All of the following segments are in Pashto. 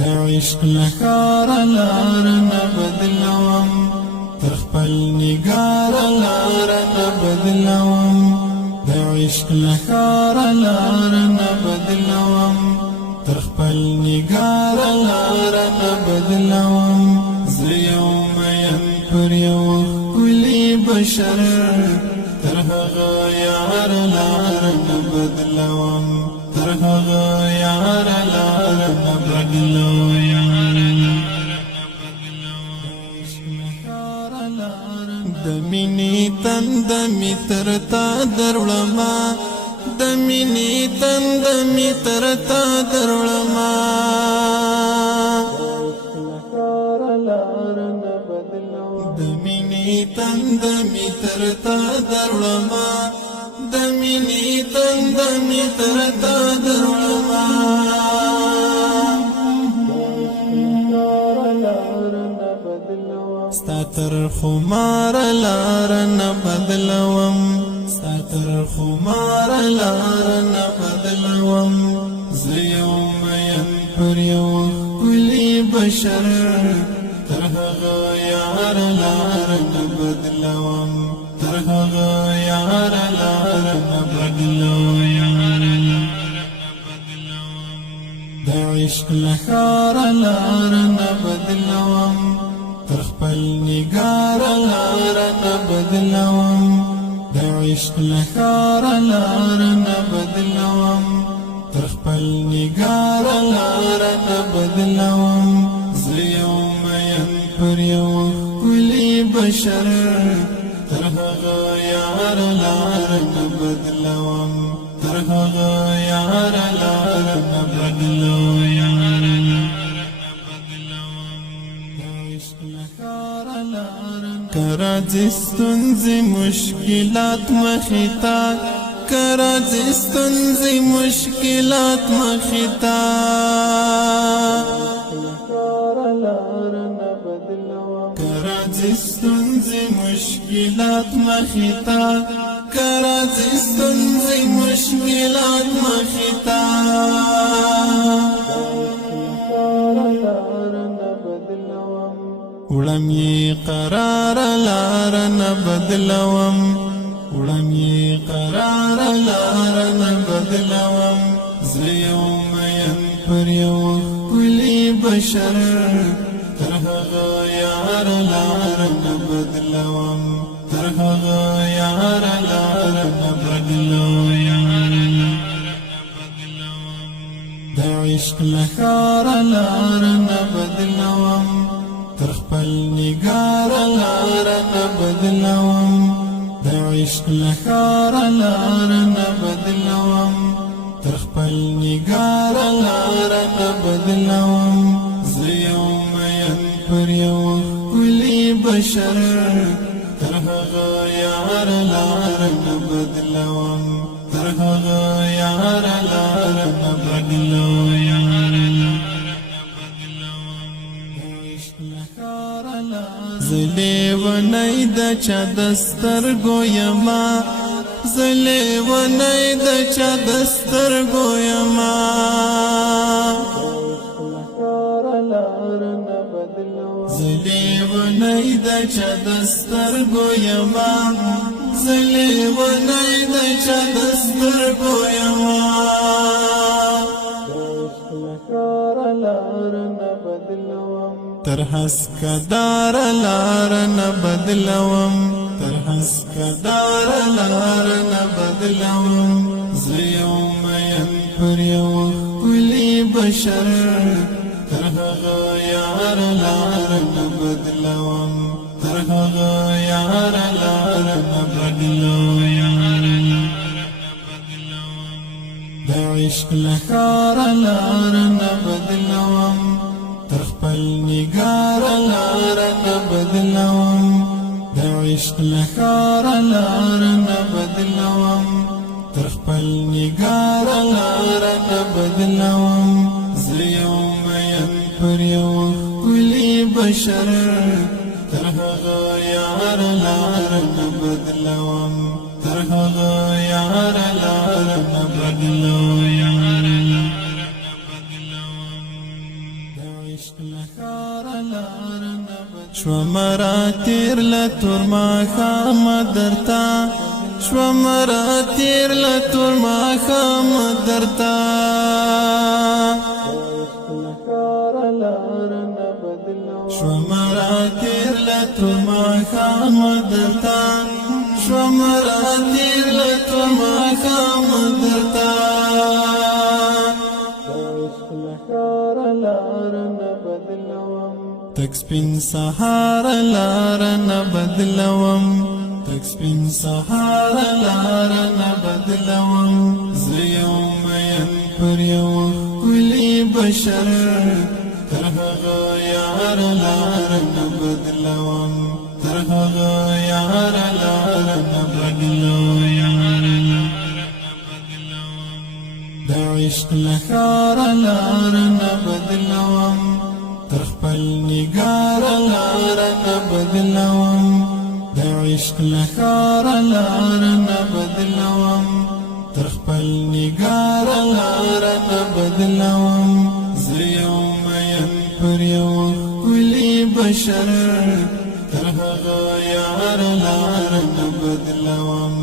د عشق لکار لار نه بدلوم تر خپل نگار لار نه بدلوم د عشق لکار لار نه بدلوم تر خپل نگار لار نه بدلوم زه یوم یم پر یو کلی بشر تر هغه یار لار نه بدلوم تر هغه یار لار نه بدلوم د مینې تند می تر تا درولما د مینې تند می تر تا درولما د مینې تند می تر تا درولما د مینې تند می تر تا درولما ستا تر خمار لار نه بدلوم ستا تر خمار لار نه بدلوم زه یوم یم پر یو کلی بشر تر هغه یار لار نه بدلوم تر هغه یار لار نه بدلوم د عشق لکار لار نه بدلوم تر خپل نگار لار نه بدلوم د عشق لکار لار نه بدلوم تر خپل نگار لار نه بدلوم زه یوم یم پر یو کلی بشر تر هغه یار لار نه بدلوم تر هغه یار لار نه بدلوم کراځي ستونزې مشکلات مخې ته کراځي ستونزې مشکلات مخې ته کراځي ستونزې مشکلات مخې ته کراځي ستونزې مشکلات مخې ته وړم یې قرار لار نه بدلوم وړم یې قرار لار نه بدلوم زه یوم یم پر یو کلی بشر تر هغه یار لار نه بدلوم تر هغه یار لار نه بدلوم د عشق لکار لار نه بدلوم تر خپل نگار لار نه بدلوم د عشق لکار لار نه بدلوم تر خپل نگار لار نه بدلوم زه یوم یم پر یو کلی بشر تر هغه یار لار نه بدلوم تر هغه یار لار نه بدلوم زلیونی د چا دسترګو یما زلیونی د چا دسترګو یما زلیونی د چا دسترګو یما زلیونی د چا دسترګو یما تر حسکدار لار نه بدلوم تر حسکدار لار نه بدلوم زه یوم یم پر یو کلی بشر تر هغه یار لار نه بدلوم تر هغه یار لار نه بدلوم د عشق لکار لار نه بدلوم تر خپل نگار لار نه بدلوم د عشق لکار لار نه بدلوم تر خپل نگار لار نه بدلوم زه یوم یم پر یو کلی بشر تر هغه یار لار نه بدلوم تر هغه یار لار نه بدلوم شومرا تیر لتور ما خام درتا شومرا تیر لتور ما خام درتا شومرا تیر لتور ما خام درتا شومرا تیر لتور ما خام درتا تک سپین سهار لار نه بدلوم تک سپین سهار لار نه بدلوم زه یو مین پر یو ښکلي بشر تر هغه یار لار نه بدلوم تر هغه یار لار نه بدلوم د عشق لښار لار نه بدلوم تر خپل نگار لار نه بدلوم د عشق لښار لار نه بدلوم تر خپل نگار لار نه بدلوم زه یو مین پر یو ښکلي بشر تر هغه یار لار نه بدلوم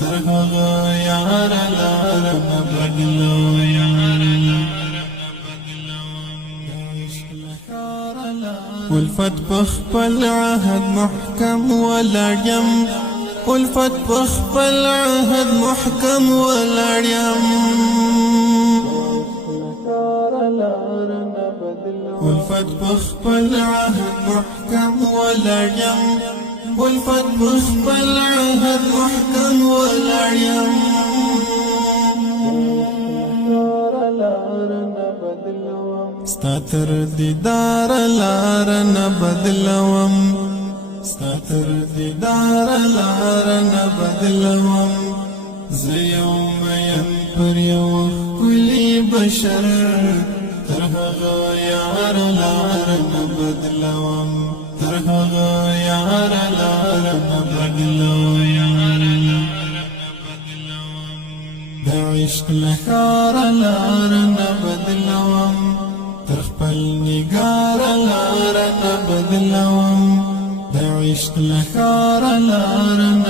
تر هغه یار لار نه بدلوم والفت بخبل عهد محكم ولړم والفت بخبل عهد محكم ولړم والفت بخبل عهد محكم ولړم والفت بخبل عهد محكم ولړم ستاتر دیدار لار نه بدلوم ستاتر دیدار لار نه بدلوم زه یو مین پر یو ښکلي بشر تر هغه یار لار نه بدلوم تر هغه یار لار نه بدلوم د عشق لښار لار نه بدلوم تر خپل نگار لار نه بدلوم د عشق لښار لار نه